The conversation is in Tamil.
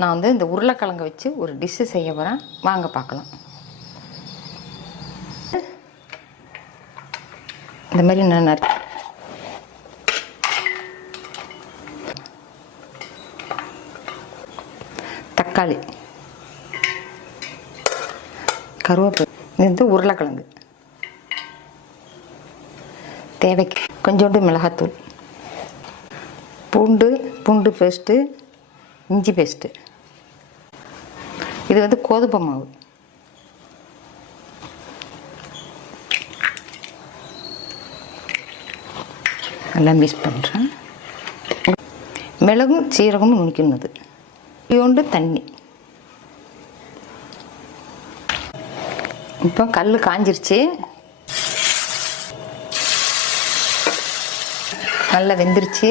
நான் வந்து இந்த உருளைக்கிழங்கு வச்சு ஒரு டிஷ்ஷு செய்ய போகிறேன். வாங்க பார்க்கலாம். இந்த மாதிரி நான் தக்காளி, கருவேப்பிலை, இது வந்து உருளைக்கிழங்கு, தேவைக்கு கொஞ்சோண்டு மிளகாத்தூள், பூண்டு பேஸ்ட்டு, இஞ்சி பேஸ்ட்டு, இது வந்து கோதுமை மாவு, எல்லாம் மிக்ஸ் பண்ணுறேன். மிளகும் சீரகமும் நுணுக்கினது, கொஞ்சோண்டு தண்ணி. இப்போ கல் காஞ்சிருச்சு, நல்லா வெந்துருச்சு.